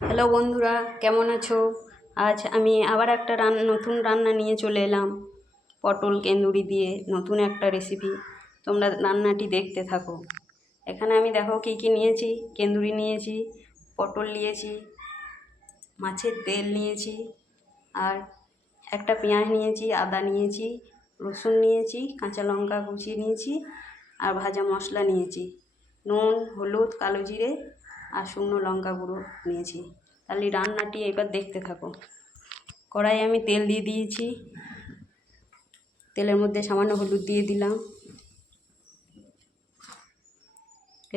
Hello বন্ধুরা, কেমন আছো? আজ আমি আবার একটা নতুন রান্না নিয়ে চলে এলাম। পটল কেন্দুরি দিয়ে নতুন একটা রেসিপি। তোমরা রান্নাটি দেখতে থাকো। এখানে আমি দেখো কী কী নিয়েছি। কেন্দুরি নিয়েছি, পটল নিয়েছি, মাছের তেল নিয়েছি, আর একটা পেঁয়াজ নিয়েছি, আদা নিয়েছি, রসুন নিয়েছি, কাঁচা লঙ্কা কুচিয়ে নিয়েছি, আর ভাজা মশলা নিয়েছি, নুন, হলুদ, কালো জিরে আর শুকনো লঙ্কা গুঁড়ো নিয়েছি। তাহলে রান্নাটি এবার দেখতে থাকো। কড়াইয়ে আমি তেল দিয়ে দিয়েছি, তেলের মধ্যে সামান্য হলুদ দিয়ে দিলাম।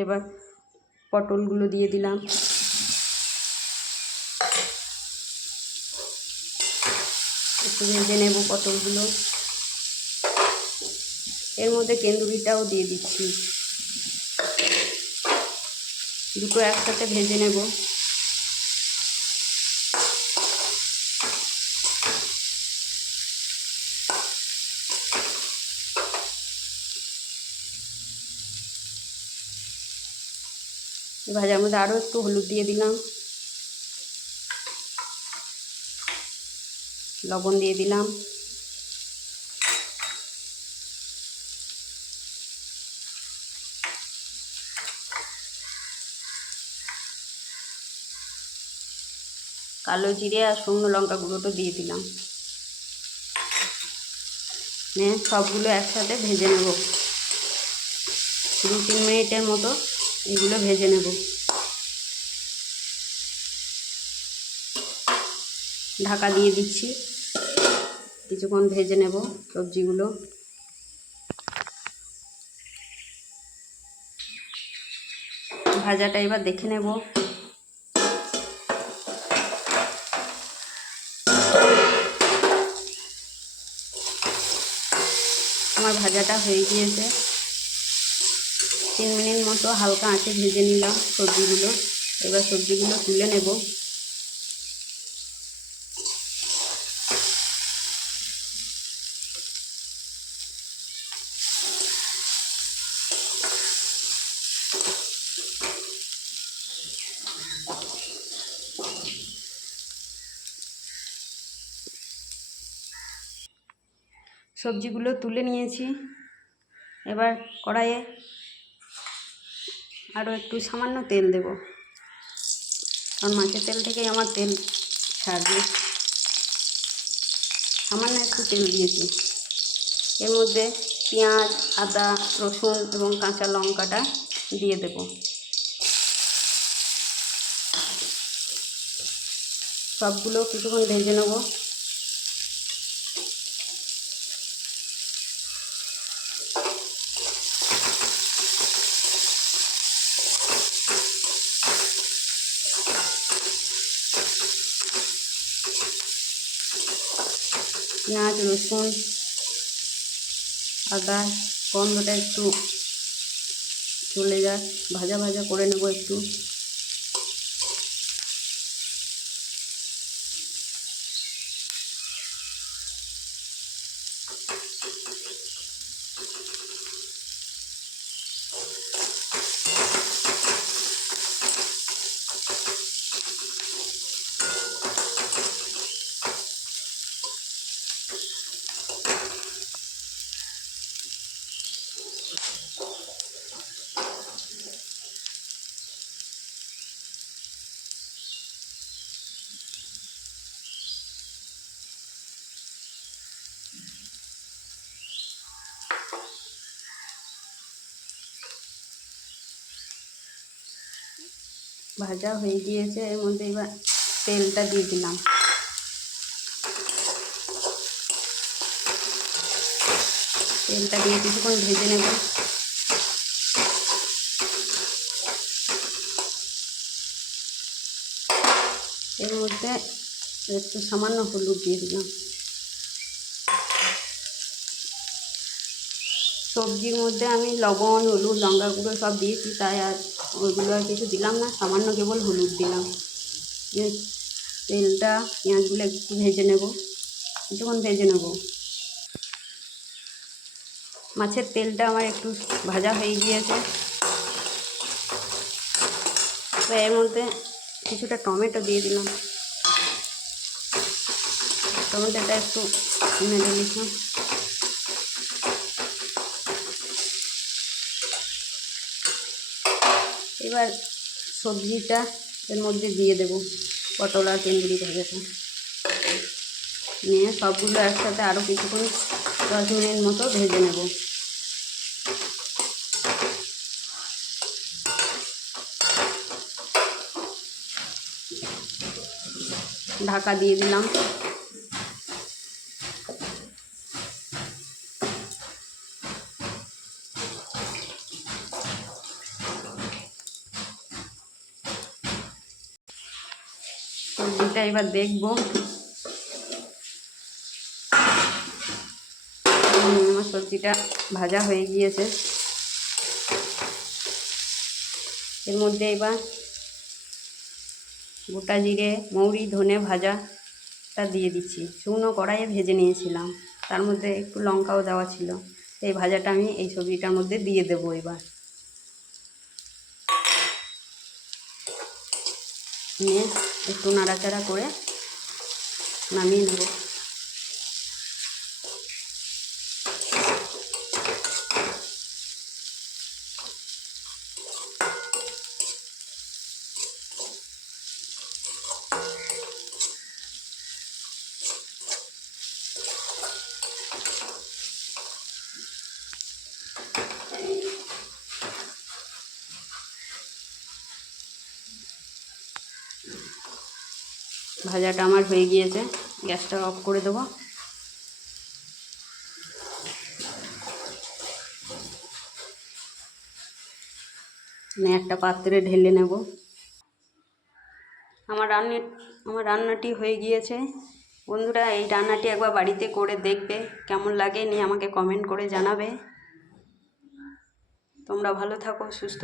এবার পটলগুলো দিয়ে দিলাম, একটু ভেজে নেব পটলগুলো। এর মধ্যে কেন্দুরিটাও দিয়ে দিচ্ছি, দুটো একসাথে ভেজে নেব। ভাজার মধ্যে আরও একটু হলুদ দিয়ে দিলাম, লবণ দিয়ে দিলাম, কালো জিরে আর শুকনো লঙ্কা গুঁড়োটা দিয়ে দিলাম। সবগুলো একসাথে ভেজে নেব, 2-3 মিনিটের মতো এগুলো ভেজে নেব। ঢাকা দিয়ে দিচ্ছি, কিছুক্ষণ ভেজে নেব সবজিগুলো। ভাজাটা এবার দেখে নেব। আমার ভাজাটা হয়ে গিয়েছে, 3 মিনিট মতো হালকা আঁচে ভেজে নিলাম সবজিগুলো। এবার সবজিগুলো তুলে নেব। সবজিগুলো তুলে নিয়েছি। এবার কড়াইয়ে আরও একটু সামান্য তেল দেব, কারণ মাছের তেল থেকেই আমার তেল ছাড়বে। সামান্য একটু তেল দিয়েছি। এর মধ্যে পেঁয়াজ, আদা, রসুন এবং কাঁচা লঙ্কাটা দিয়ে দেব। সবগুলো কিছুক্ষণ ভেজে নেব। পেঁয়াজ, রসুন, আদা গন্ধটা একটু চলে যায়, ভাজা ভাজা করে নেব একটু। ভাজা হয়ে গিয়েছে, এর মধ্যে এবার তেলটা দিয়ে দিলাম। তেলটা দিয়ে কিছুক্ষণ ভেজে নেব। এর মধ্যে একটু সামান্য হলুদ দিয়ে দিলাম। সবজির মধ্যে আমি লবণ, হলুদ, লঙ্কা গুঁড়ো সব দিয়েছি, তাই আর ওইগুলো আর কিছু দিলাম না, সামান্য কেবল হলুদ দিলাম। তেলটা পেঁয়াজগুলো একটু ভেজে নেব, কিছুক্ষণ ভেজে নেব। মাছের তেলটা আমার একটু ভাজা হয়ে গিয়েছে। তো এর মধ্যে কিছুটা টমেটো দিয়ে দিলাম, টমেটোটা একটু নেড়ে নিলাম। এবার সবজিটা এর মধ্যে দিয়ে দেব, পটল আর কেন্দুরি ভাজাটা নিয়ে সবগুলো একসাথে আরও কিছুক্ষণ 10 মিনিট মতো ভেজে নেব। ঢাকা দিয়ে দিলাম। সবজিটা এবার দেখবো। আমার সবজিটা ভাজা হয়ে গিয়েছে। এর মধ্যে এবার গোটা জিরে, মৌরি, ধনে ভাজাটা দিয়ে দিচ্ছি। শুকনো কড়াইয়ে ভেজে নিয়েছিলাম, তার মধ্যে একটু লঙ্কাও দেওয়া ছিল। এই ভাজাটা আমি এই সবজিটার মধ্যে দিয়ে দেবো। এবার নিয়ে একটু নাড়াচাড়া করে নামিয়ে নেব। ভাজাটা আমার হয়ে গিয়েছে, গ্যাসটা অফ করে দেবো। একটা পাত্রে ঢেলে নেব। আমার রান্নাটি হয়ে গিয়েছে। বন্ধুরা, এই রান্নাটি একবার বাড়িতে করে দেখবে, কেমন লাগে নিয়ে আমাকে কমেন্ট করে জানাবে। তোমরা ভালো থাকো, সুস্থ